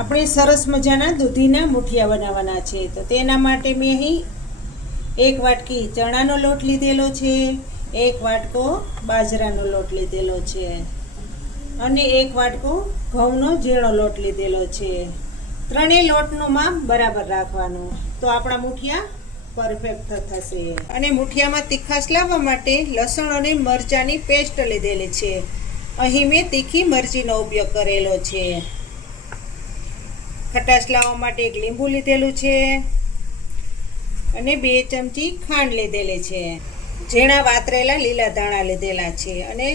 આપણે સરસ મજાના દૂધીના મુઠિયા બનાવવાના છે, તો તેના માટે મેં અહીં 1 વાટકી ચણાનો લોટ લીધેલો છે, 1 વાટકો બાજરાનો લોટ લીધેલો છે અને 1 વાટકો ઘઉંનો ઝીણો લોટ લીધેલો છે. ત્રણેય લોટનું માપ બરાબર રાખવાનું, તો આપણા મુઠિયા પરફેક્ટ થશે. અને મુઠિયામાં તીખાશ લાવવા માટે લસણ અને મરચાંની પેસ્ટ લીધેલી છે. અહીં મેં તીખી મરચીનો ઉપયોગ કરેલો છે. ખટાશ લાવવા માટે 1 લીંબુ લીધેલું છે અને 2 ચમચી ખાંડ લીધેલી છે. ઝીણા વાતરેલા લીલા ધાણા લીધેલા છે અને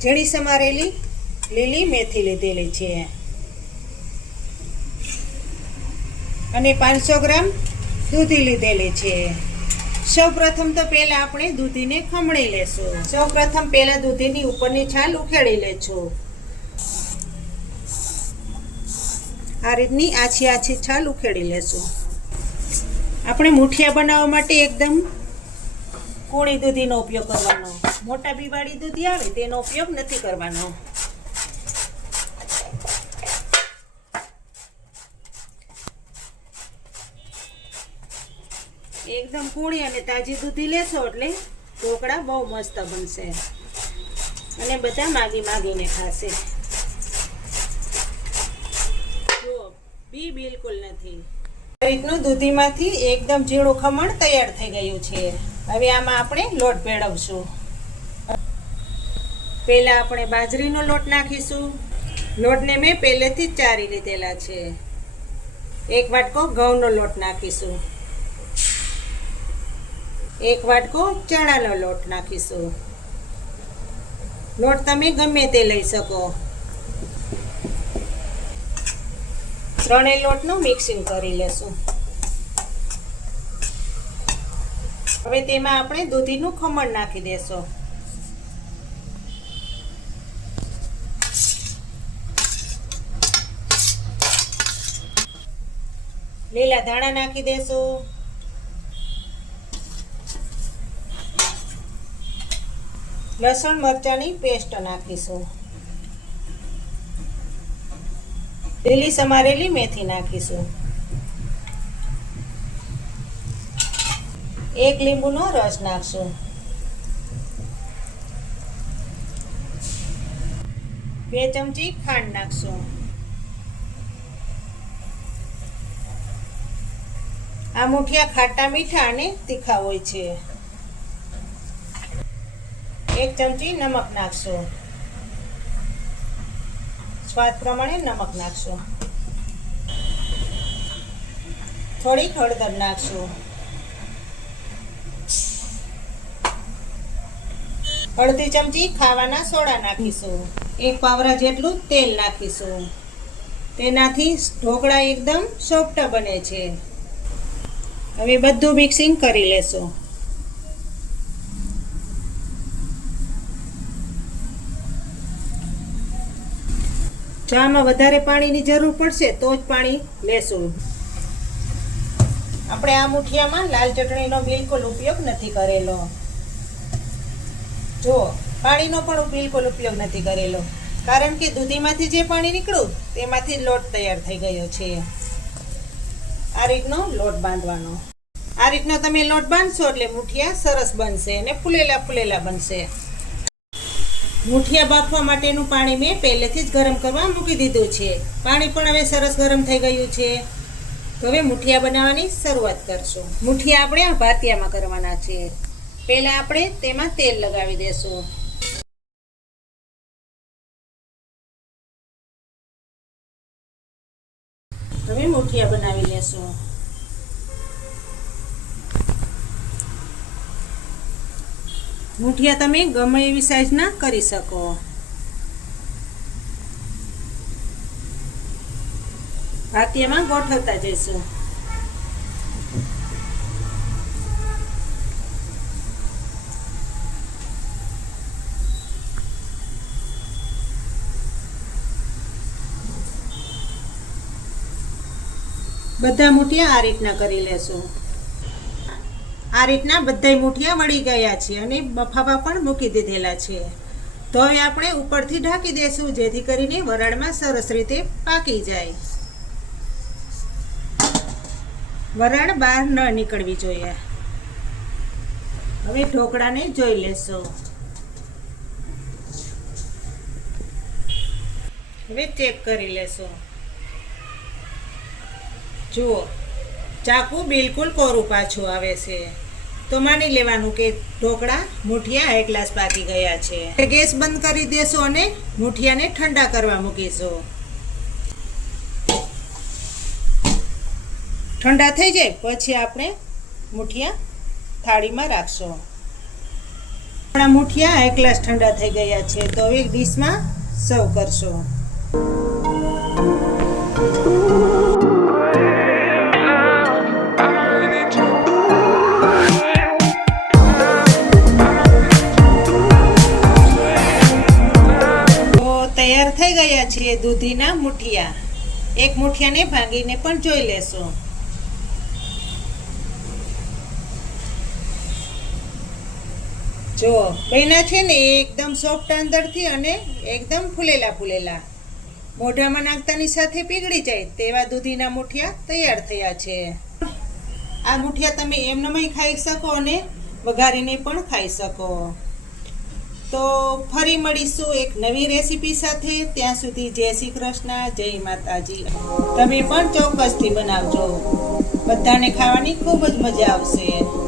ઝીણી સમારેલી લીલી મેથી લીધેલી છે અને 500 ગ્રામ દૂધી લીધેલી છે. સૌપ્રથમ તો પહેલા આપણે દૂધીને ખમણી લેશું. સૌપ્રથમ પહેલા દૂધીની ઉપરની છાલ ઉખેડી લેશું. આ રીતની આછી આછી છાલ ઉખેડી લેશું. આપણે મુઠિયા બનાવવા માટે એકદમ કૂણી દૂધીનો ઉપયોગ કરવાનો. મોટા બીવાળી દૂધી આવે તેનો ઉપયોગ નથી કરવાનો. એકદમ કૂણી અને તાજી દૂધી લેશો એટલે ઢોકળા બહુ મસ્ત બનશે અને બધા માગી માગીને ખાશે. જુઓ, બી બિલકુલ નથી. આ રીતનું દૂધીમાંથી એકદમ ઝીણું ખમણ તૈયાર થઈ ગયું છે. હવે આમાં આપણે લોટ ભેળવશું. પહેલા આપણે બાજરીનો લોટ નાખીશું. લોટને મેં પહેલેથી જ ચારી લીધેલા છે. 1 વાટકો ઘઉંનો લોટ નાખીશું. 1 વાટકો ચણાનો લોટ નાખીશું. લોટ તમે ગમે તે લઈ શકો. ત્રણેય લોટનું મિક્સિંગ કરી લેશું. હવે તેમાં આપણે દૂધીનું ખમણ નાખી દેશું. લીલા ધાણા નાખી દેશું. લસણ મરચાંની પેસ્ટ નાખીશું. લીલી સમારેલી મેથી નાખીશું. 1 લીંબુનો રસ નાખશું. 2 ચમચી ખાંડ નાખશું. આ મુઠિયા ખાટા મીઠા અને તીખા હોય છે. 1 ચમચી નમક નાખશું. સ્વાદ પ્રમાણે નમક નાખશું. થોડીક હળદર નાખશું. અડધી ચમચી ખાવાના સોડા નાખીશું. 1 પાવરા જેટલું તેલ નાખીશું. તેનાથી ઢોકળા એકદમ સોફ્ટ બને છે. હવે બધું મિક્સિંગ કરી લેશું. જો આમાં વધારે પાણીની જરૂર પડશે તો જ પાણી લેશું. આપણે આ મુઠિયામાં લાલ ચટણીનો બિલકુલ ઉપયોગ નથી કરેલો. જો પાણીનો પણ બિલકુલ ઉપયોગ નથી કરેલો, કારણ કે દૂધીમાંથી જે પાણી નીકળ્યું તેમાંથી લોટ તૈયાર થઈ ગયો છે. આ રીતનો લોટ બાંધવાનો. આ રીતનો તમે લોટ બાંધશો એટલે મુઠિયા સરસ બનશે અને ફૂલેલા ફૂલેલા બનશે. મુઠિયા બાફવા માટેનું પાણી મેં પહેલેથી જ ગરમ કરવા મૂકી દીધું છે. પાણી પણ હવે સરસ ગરમ થઈ ગયું છે. તો હવે મુઠિયા બનાવવાની શરૂઆત કરશું. મુઠિયા આપણે આ ભાતિયામાં કરવાના છે. પહેલા આપણે તેમાં તેલ લગાવી દેશું. હવે મુઠિયા બનાવી લેશું. મુઠિયા તમે ગમે એવી સાઈઝના કરી શકો. ભાતિયામાં ગોઠવતા જઈશું. બધા મુઠિયા આ રીતના કરી લેશું. આ રીતના બધાય મુઠિયા વળી ગયા છે અને બફાવા પણ મૂકી દીધેલા છે. તો હવે આપણે ઉપરથી ઢાંકી દેશું, જેથી કરીને વરાળમાં સરસ રીતે પાકી જાય. વરાળ બહાર ન નીકળવી જોઈએ. હવે ઢોકળાને જોઈ લેશો. હવે ચેક કરી લેશો. જુઓ, ચાકુ બિલકુલ કોરું પાછું આવે છે, તો માની લેવાનું કે ઢોકળા મુઠિયા હાઈ ક્લાસ પાકી ગયા છે. ગેસ બંધ કરી દેશો અને મુઠિયાને ઠંડા કરવા મૂકીશો. ઠંડા થઈ જાય પછી આપણે મુઠિયા થાળીમાં રાખશો. આપણા મુઠિયા હાઈ ક્લાસ ઠંડા થઈ ગયા છે, તો હવે એક ડીશમાં સર્વ કરશો. તૈયાર થઈ ગયા છે દૂધીના મુઠિયા. એક મુઠિયાને ભાંગીને પણ જોઈ લેશો. જો બન્યા છે ને એકદમ સોફ્ટ અંદરથી અને એકદમ ફૂલેલા. મોઢામાં નાખતાની સાથે પીગળી જાય તેવા દૂધીના મુઠિયા તૈયાર થયા છે. આ મુઠિયા તમે એમનેમ ખાઈ શકો અને વઘારીને પણ ખાઈ શકો. તો ફરી મળીશું એક નવી રેસીપી સાથે. ત્યાં સુધી જય શ્રી કૃષ્ણ, જય માતાજી. તમે પણ ચોક્કસથી બનાવજો. બધાને ખાવાની ખૂબ જ મજા આવશે.